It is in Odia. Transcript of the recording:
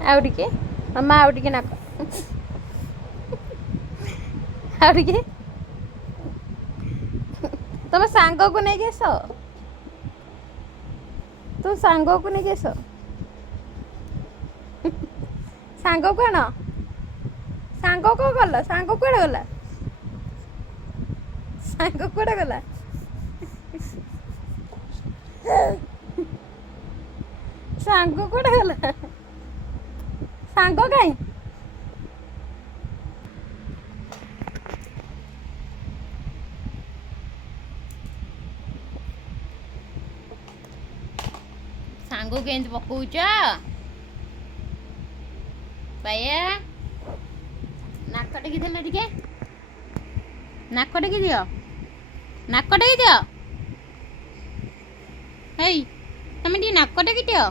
ଆଉ ଟିକେ ମାମା ଆଉ ଟିକେ ନାକ ଆଉ ଟିକେ ତମ ସାଙ୍ଗକୁ ନେଇକି ଆସ ତୁ ସାଙ୍ଗକୁ ନେଇକି ଆସ ସାଙ୍ଗ କଣ ସାଙ୍ଗ କଣ ଗଲା ସାଙ୍ଗ କୁଆଡ଼େ ଗଲା ସାଙ୍ଗ କୁଆଡ଼େ ଗଲା ସାଙ୍ଗ କୁଆଡ଼େ ଗଲା ସାଙ୍ଗ କାଇଁ ସାଙ୍ଗକୁ କେମିତି ପକଉଛ ବାୟା ନାକ ଟେକି ଦେଲେ ଟିକେ ନାକ ଟେକି ଦିଅ ନାକ ଟେକି ଦିଅ ହେଇ ତମେ ଟିକେ ନାକ ଟେକି ଦିଅ